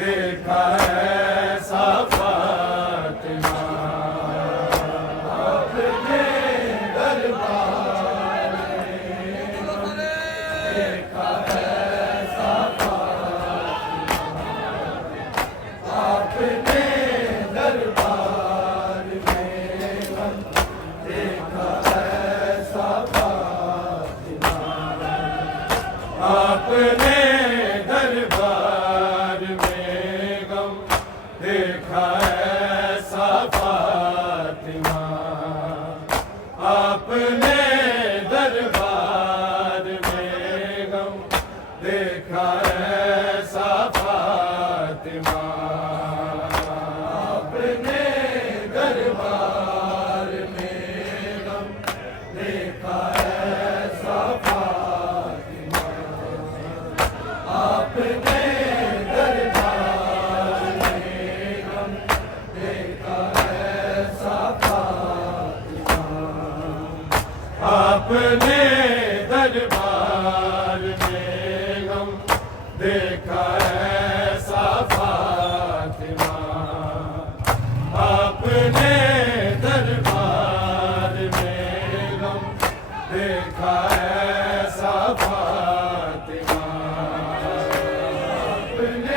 دیکھا ایسا فاطمہ آپ نے دربار میں دیکھا ایسا فاطمہ آپ نے دربار میں دیکھا ایسا فاطمہ آپ نے دربار میں غم دیکھا ایسا فاطمہ آپ نے دربار میں غم دیکھا ایسا فاطمہ آپ نے دربار میں غم دیکھا ایسا فاطمہ آپ نے دربار میں غم دیکھا ایسا فاطمہ آپ نے دربار میں غم دیکھا ایسا فاطمہ آپ نے دربار میں غم دیکھا ایسا فاطمہ آپ نے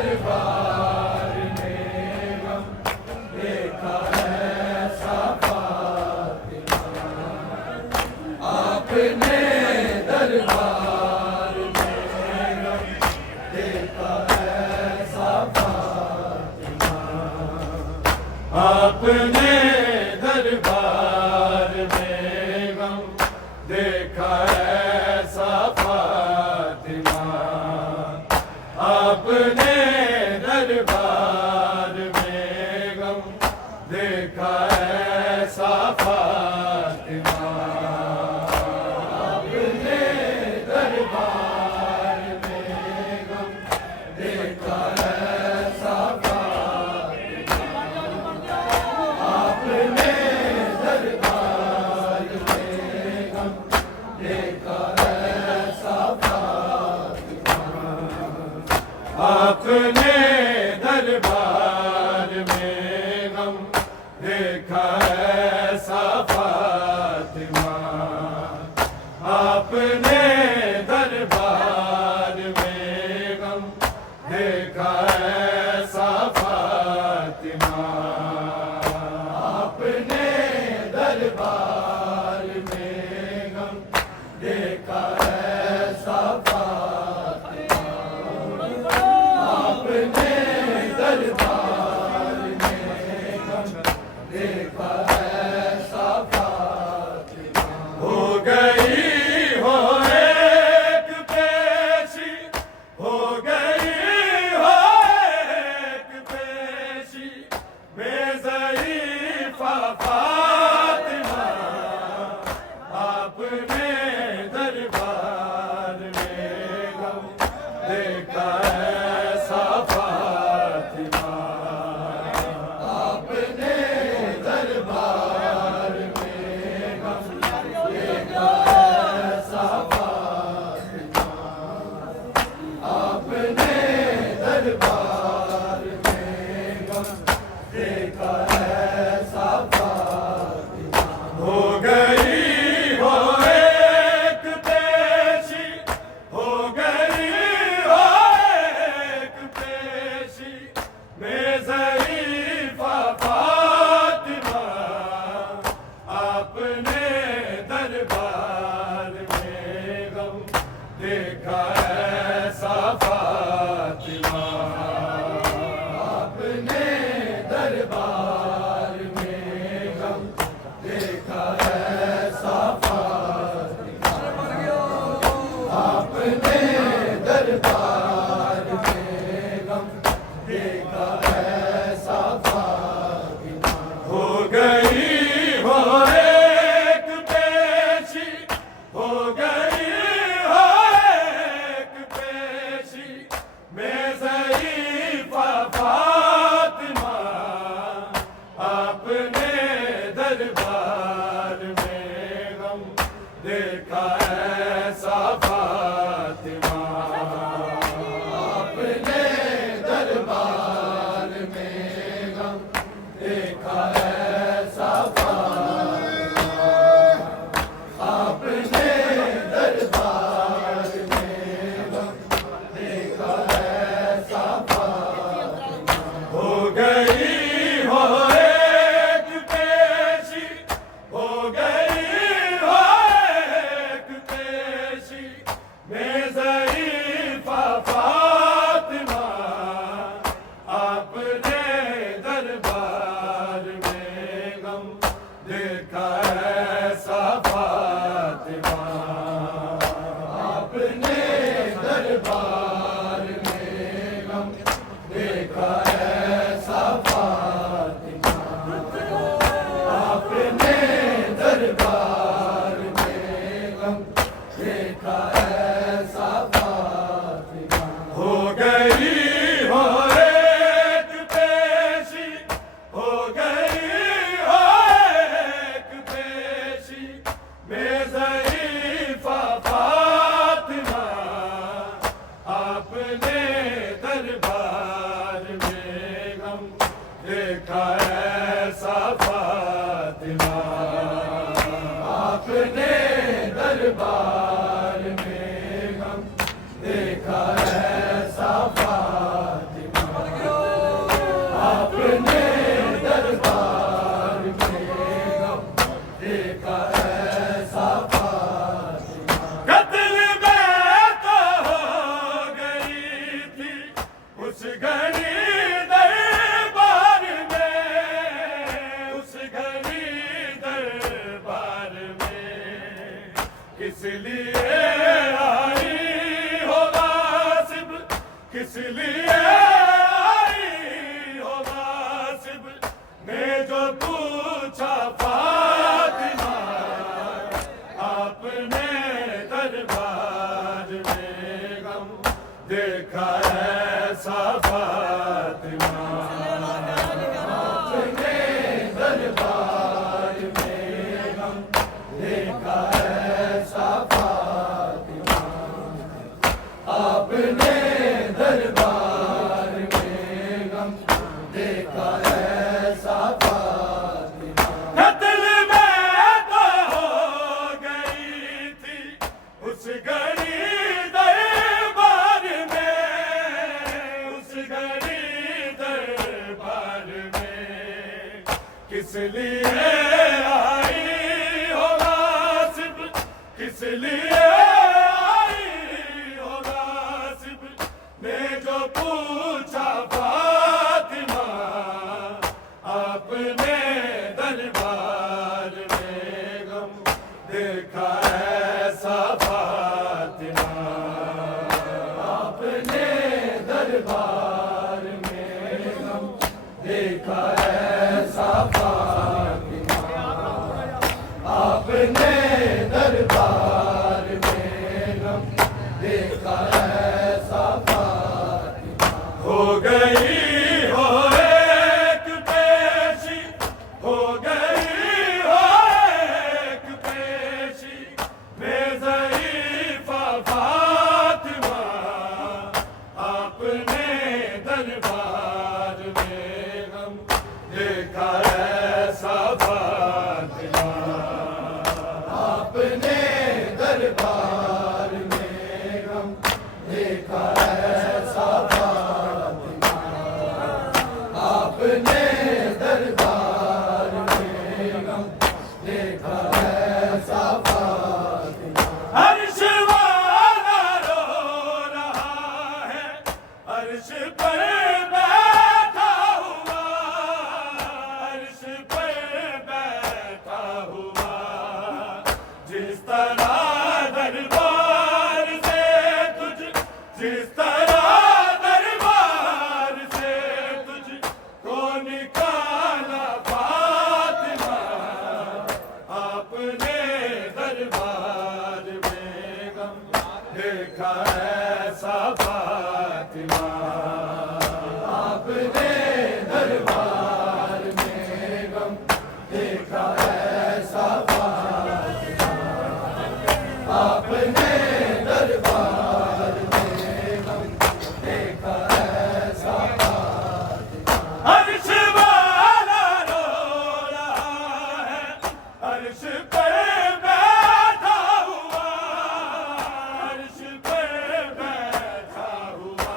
دربار میں غم دیکھا ایسا فاطمہ آپ نے دربار میں غم دیکھا ایسا فاطمہ آپ نے دربار میں غم دیکھا ایسا فاطمہ آپ نے دربار میں غم دیکھا ایسا فاطمہ آپ نے دربار میں غم دیکھا ایسا فاطمہ آپ نے دربار میں غم دیکھا ایسا فاطمہ آپ نے دربار میں غم دیکھا ایسا فاطمہ آپ نے دربار میں غم دیکھا ایسا فاطمہ آپ نے دربار میں غم دیکھا ایسا فاطمہ آپ نے دربار میں غم دیکھا ایسا فاطمہ ہو گئی ہو ایک پیشی ہو گئی ہو اس گھڑی دربار میں، اس گھڑی دربار میں کس لیے آئی ہو غاصب، کس لیے آئی ہو غاصب، میں جو پوچھا فاطمہ آپ نے دربار میں غم دیکھا ایسا فاطمہ، آپ نے دربار میں غم دیکھا ایسا فاطمہ، آپ نے دربار میں غم دیکھا ایسا فاطمہ، قتل میں تو ہو گئی تھی اس گھڑی دربار میں، اس گھڑی دربار میں کس لیے آئی ہو غاصب، کس لیے آئی ہو غاصب، میں جو پوچھا فاطمہ آپ نے دربار میں غم دیکھا ایسا فاطمہ، آپ نے دربار میں غم دیکھا ایسا فاطمہ، آپ نے دربار میں غم دیکھا ایسا فاطمہ، ہو گئی ہو ایک پیشی، ہو گئی ہو ایک پیشی، میں ضعیفہ فاطمہ آپ نے دربار میں غم دیکھا ایسا فاطمہ، آپ نے دربار میں غم دیکھا ایسا فاطمہ، آپ نے دربار میں غم دیکھا ایسا فاطمہ، عرش والا رو رہا ہے، عرش پر بیٹھا ہوا، عرش پر بیٹھا ہوا، جس طرح دربار سے تجھ، جس طرح دربار سے تجھ کو نکالا فاطمہ، آپ نے دربار میں غم دیکھا ایسا فاطمہ، آپ نے دربار میں غم دیکھا ایسا فاطمہ، آپ نے دربار میں غم دیکھا ایسا فاطمہ، عرش والا رو رہا ہے، عرش پر بیٹھا ہوا، عرش پر بیٹھا ہوا،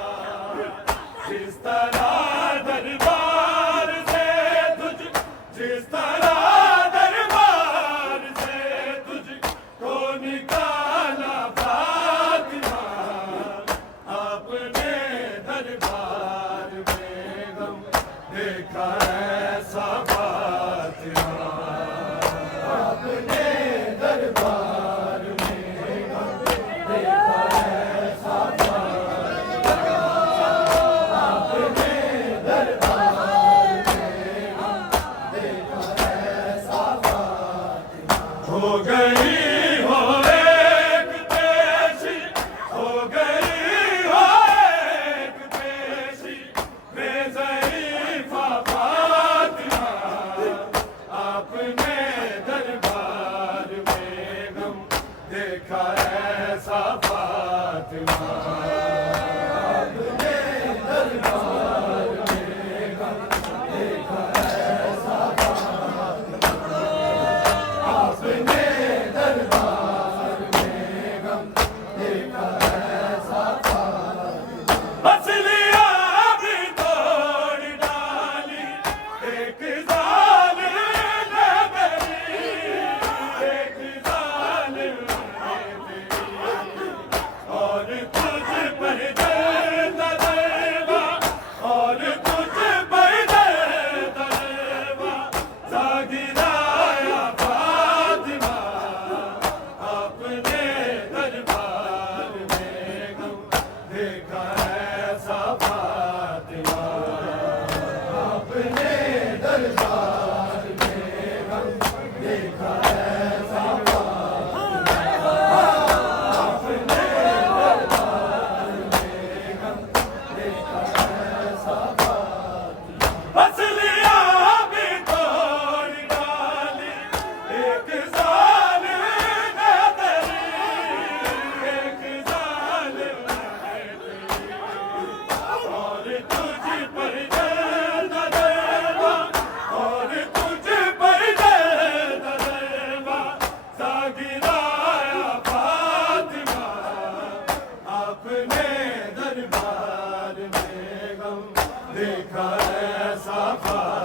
جس طرح دربار سے تجھ، جس طرح دربار سے تجھ کو نکالا فاطمہ، آپ نے دربار میں غم دیکھا ایسا فاطمہ، آپ نے دربار میں غم دیکھا ایسا فاطمہ، آپ نے دربار میں غم دیکھا ایسا فاطمہ، ہو گئی ہو ایک پیشی، ہو گئی ہو ایک پیشی، دیکھا ایسا